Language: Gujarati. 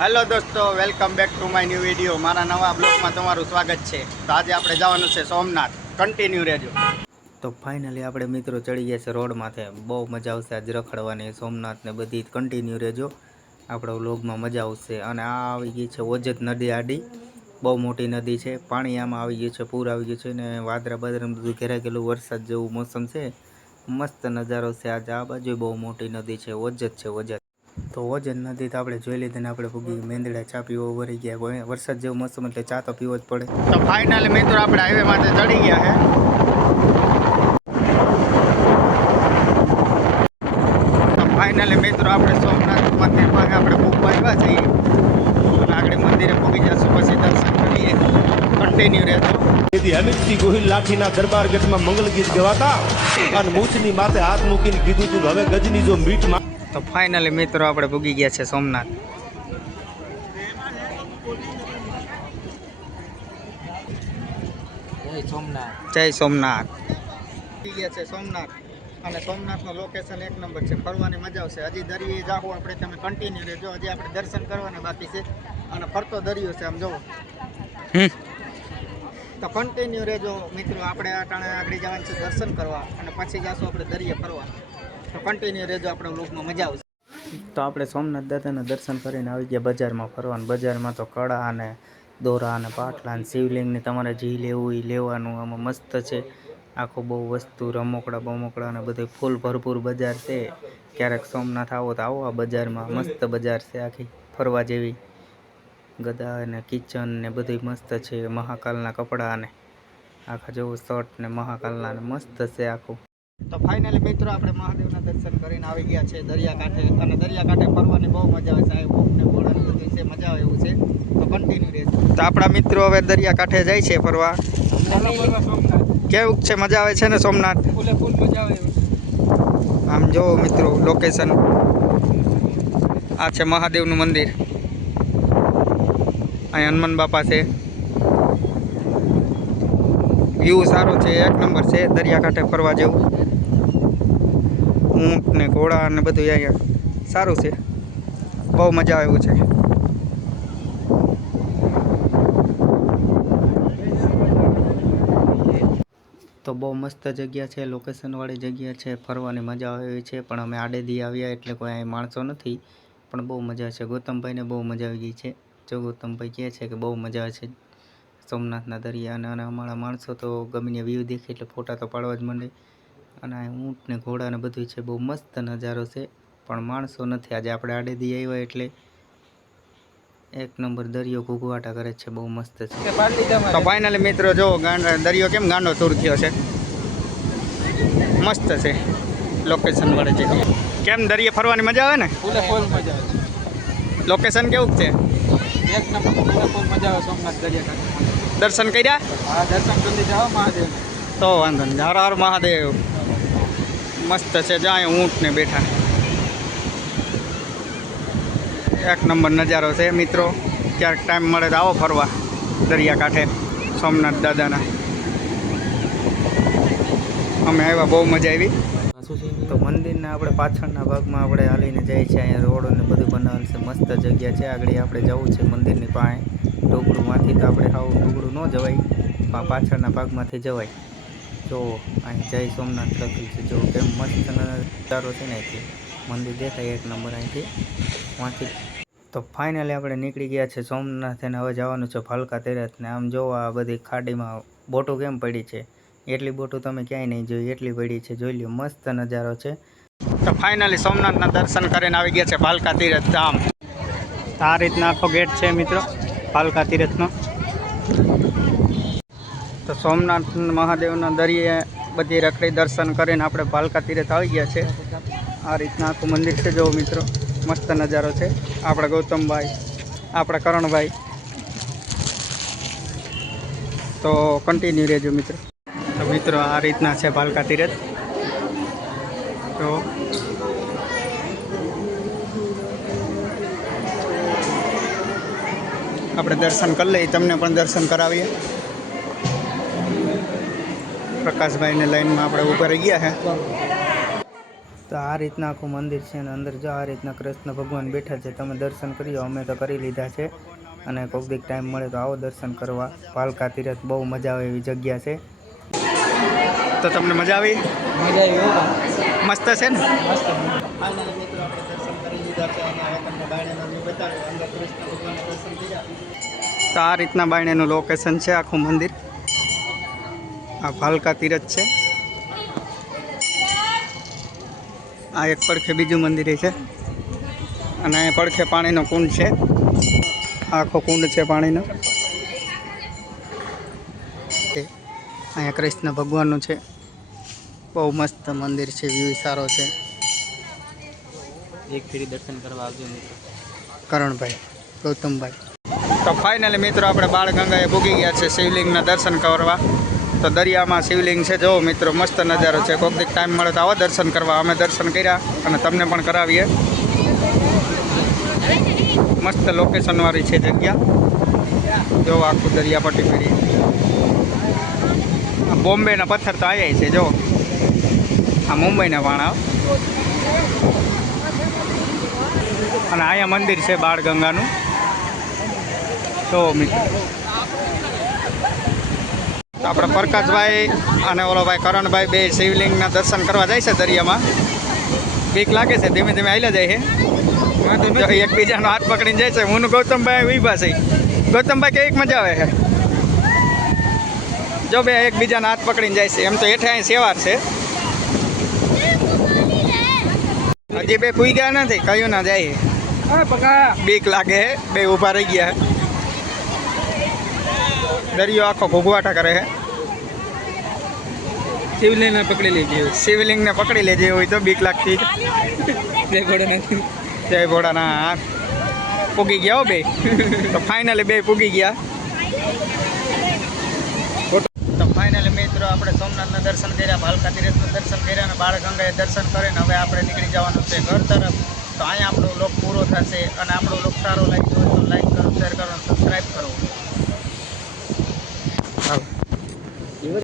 હેલો દોસ્તો welcome back to my new video મારા નવા બ્લોગમાં તમારું સ્વાગત છે. તો આજે આપણે જવાનું છે સોમનાથ. કન્ટિન્યુ રહેજો. તો ફાઇનલી આપણે મિત્રો ચડી ગયા છે રોડ બહુ મજા આવશે આજ રખડવાની. સોમનાથ ને બધી કન્ટિન્યુ રહેજો. આપણા વ્લોગમાં મજા આવશે. અને આ આવી ગઈ છે ઓજત નદી આડી. બહુ મોટી નદી છે. પાણી આમાં આવી ગયું છે, પૂર આવી ગયું છે. ને વાદરા બાદરા બધું ઘેરાઈ ગયેલું વરસાદ જેવું મોસમ છે. મસ્ત નજારો છે આજે. આ બાજુ બહુ મોટી નદી છે. ઓજત છે ઓજત. તો વજન નથી તો આપણે જોઈ લીધી આપણે પૂગી મેંદડા ચા પીવો ભરી ગયા. કોઈ વરસાદ જેવો મોસમ એટલે ચા તો પીવો જ પડે. તો ફાઇનલી મિત્રો આપણે હાઈવે માટે ચડી ગયા છે ફાઇનલી મિત્રો આપણે સોમનાથ મંદિર પાસે આપણે પૂગવા આવ્યા છીએ આગળ મંદિરે પૂગી જશું, પછી દર્શન કરીએ. કન્ટિન્યુ અમિતસિંહ ગોહિલ લાઠીના દરબાર ગઢમાં મંગલ ગીત ગવાતા અને મૂછની માથે હાથ મૂકીને કીધું તું હવે ગજની જો મીઠમાં તો ફાઇનલી મિત્રો આપણે ભૂગી ગયા છે સોમનાથ. જય સોમનાથ. ગયા છે સોમનાથ. અને સોમનાથનું લોકેશન એક નંબર છે. ફરવાની મજા આવશે. હજી દરિયે જાઓ આપણે તમે કન્ટિન્યુ રહેજો. હજી આપણે દર્શન કરવાના બાકી છે. અને ફરતો દરિયો છે આમ જોવો. તો કન્ટિન્યુ રહેજો મિત્રો. આપણે આ ટાણે આગળ જવાનું છે દર્શન કરવા. અને પછી જાશું આપણે દરિયે ફરવા. તો કન્ટિન્યુ રહેજો, આપણે લોકમાં મજા આવશે. તો આપણે સોમનાથ દાદાના દર્શન કરીને આવી ગયા બજારમાં ફરવાનું બજારમાં તો કળા અને દોરા અને પાટલા અને શિવલિંગને તમારે જે લેવું એ લેવાનું. આમાં મસ્ત છે. આખું બહુ વસ્તુ, રમકડા, બમકડા અને બધું ફૂલ ભરપૂર બજાર છે. ક્યારેક સોમનાથ આવો તો આવો આ બજારમાં. મસ્ત બજાર છે આખી, ફરવા જેવી. ગદા અને કિચન ને બધું મસ્ત છે. મહાકાલના કપડાં અને આખા જેવું શર્ટ ને મહાકાલના મસ્ત છે આખું. તો ફાઇનલી મિત્રો આપણે મહાદેવના દર્શન કરીને આવી ગયા છે દરિયાકાંઠે. અને દરિયાકાંઠે ફરવાની બહુ મજા આવે સાહેબ ને ઘોડાને બધું છે મજા આવે એવું છે. તો કન્ટિન્યુ રહેજો. તો આપણા મિત્રો હવે દરિયાકાંઠે જાય છે ફરવા. કેવું છે મજા આવે છે ને સોમનાથ? આમ જો મિત્રો લોકેશન આ છે મહાદેવનું મંદિર. અહીં હનુમાન બાપા છે. વ્યૂ સારો છે એક નંબર છે દરિયાકાંઠે ફરવા જેવું. ઊંટ ને ઘોડા ને બધું અહીંયા સારું છે. બહુ મજા આવ્યું છે. તો બહુ મસ્ત જગ્યા છે લોકેશનવાળી જગ્યા છે, ફરવાની મજા આવે છે, પણ અમે આડેદી આવ્યા એટલે કોઈ અહીં માણસો નથી, પણ બહુ મજા છે. ગૌતમભાઈને બહુ મજા આવી ગઈ છે. જો ગૌતમભાઈ કહે છે કે બહુ મજા આવે છે સોમનાથના દરિયા અને અમારા માણસો તો ગમીને વ્યૂ દેખે એટલે ફોટા તો પાડવા જ માંડે. અને ઊંટ ને ઘોડા ને બધું છે બહુ મસ્ત નજારો છે. પણ માણસો નથી. આજે આપણે આડેદી આવ્યા એટલે એક નંબર દરિયો ઘૂઘવાટા કરે છે બહુ મસ્ત છે. તો ફાઇનલી મિત્રો જો ગાંડા દરિયો કેમ ગાંડો તૂર થયો છે? મસ્ત છે. લોકેશન મળે છે. કેમ દરિયે ફરવાની મજા આવે ને? મજા આવે. લોકેશન કેવું છે? એક નંબર મજા આવે સોમનાથ દર્શન કર્યા? હા દર્શન કરી જાઓ મહાદેવ તો વાંધો નહીં. હર હર મહાદેવ. મસ્ત છે. જાય ઊંટને બેઠા. એક નંબર નજારો છે મિત્રો. ક્યારેક ટાઈમ મળે તો આવો ફરવા. દરિયાકાંઠે સોમનાથ દાદાના. અમે આવ્યા, બહુ મજા આવી. તો મંદિરના આપણે પાછળના ભાગમાં આપણે હાલીને જઈએ છીએ. અહીંયા રોડ ને બધું બનાવેલ છે. મસ્ત જગ્યા છે. આગળ આપણે જવું છે મંદિરની પાસે. ટુકડુંમાંથી તો આપણે આવું ઢોકળું ન જવાય. પાછળના ભાગમાંથી જવાય. જો અહીં જય સોમનાથ લખ્યું છે. જો કેમ મસ્ત નજારો છે ને અહીંથી. મંદિર દેખાય એક નંબર અહીંથી. વાંચી તો ફાઇનલી આપણે નીકળી ગયા છે સોમનાથ અને હવે જવાનું છે ફાલકા તેરથને આમ જો આ બધી ખાડીમાં બોટું કેમ પડી છે? એટલી બોટું તમે ક્યાંય નહીં જોઈ, એટલી પડી છે. જોઈ લ્યો, મસ્ત નજારો છે. તો ફાઇનલી સોમનાથના દર્શન કરીને આવી ગયા છે ભાલકા તીરથ ધામ. આ રીતના આખો ગેટ છે મિત્રો ભાલકા તીરથનો તો સોમનાથ મહાદેવના દરિયે બધી રખડી દર્શન કરીને આપણે ભાલકા તીરથ આવી ગયા છે. આ રીતના આખું મંદિર છે. જો મિત્રો, મસ્ત નજારો છે. આપણા ગૌતમભાઈ, આપણા કરણભાઈ. તો કન્ટિન્યુ રહેજો મિત્રો. તો મિત્રો, આ રીતના છે ભાલકા તીરથ. તો આપણે દર્શન કરી લઈએ. તમને પણ દર્શન કરાવીએ. પ્રકાશભાઈને લાઈનમાં આપણે ઊભા રહી ગયા છે તો આ રીતના આખું મંદિર છે અને અંદર જો આ રીતના કૃષ્ણ ભગવાન બેઠા છે તમે દર્શન કરીએ અમે તો કરી લીધા છે. અને કોઈક દીક ટાઈમ મળે તો આવો દર્શન કરવા. પાલકા તીરથ બહુ મજા આવે એવી જગ્યા છે. તો તમને મજા આવી? મજા આવી મસ્ત છે ને? તો આ રીતના બાયણેનું લોકેશન છે આખું મંદિર. આ ભાલકા તીરથ છે. આ એક પડખે બીજું મંદિર છે. અને અહીં પડખે પાણીનો કુંડ છે. આખો કુંડ છે પાણીનો. અહીંયા કૃષ્ણ ભગવાનનું છે. બહુ મસ્ત મંદિર છે વ્યૂ સારો છે. એક ફેરી દર્શન કરવા આવજો કરણભાઈ ગૌતમભાઈ. તો ફાઇનલી મિત્રો આપણે બાળગંગાએ ભૂગી ગયા છે શિવલિંગના દર્શન કરવા. તો દરિયામાં શિવલિંગ છે. જો મિત્રો મસ્ત નજારો છે. કોઈક દીક ટાઈમ મળે તો આવો દર્શન કરવા. અમે દર્શન કર્યા અને તમને પણ કરાવીએ. મસ્ત લોકેશનવાળી છે જગ્યા. જો આખું દરિયાપટ્ટી ફેરી બોમ્બેના પથ્થર તો આવ્યા છે, જો. આ મુંબઈના વાણા. અને અહીંયા મંદિર છે બાળગંગાનું. તો મિત્રો. તો આપણે પ્રકાશભાઈ અને ઓલો ભાઈ કરણભાઈ બે શિવલિંગના દર્શન કરવા જાય છે દરિયામાં. બીક લાગે છે ધીમે ધીમે આવેલા જાય છે. એકબીજાનો હાથ પકડીને જાય છે. હું ગૌતમભાઈ ઊભા છે. ગૌતમભાઈ કેવીક મજા આવે છે. જો બે એકબીજાના હાથ પકડીને જાય છે. એમ તો હેઠે અહીં સેવાર છે. હજી બે પૂઈ ગયા નથી. કયું ના જાય. બીક લાગે હે બે ઊભા રહી ગયા. દરિયો આખો ઘૂઘવાટા કરે હે શિવલિંગને પકડી લેજે શિવલિંગને પકડી લેજે હોય તો બીક લાગતી. જય ઘોડે નથી જય ભોળાના હાથ પૂગી ગયા હો બે? તો ફાઇનલી બે પૂગી ગયા. તો ફાઇનલી મિત્રો આપણે સોમનાથના દર્શન કર્યા ભાલકા તીરથના દર્શન કર્યા અને બાળગંગાએ દર્શન કરીને હવે આપણે નીકળી જવાનું છે ઘર તરફ. તો અહીંયા આપણો લોક પૂરો થશે અને આપણો લોક સારો લાગ્યો હોય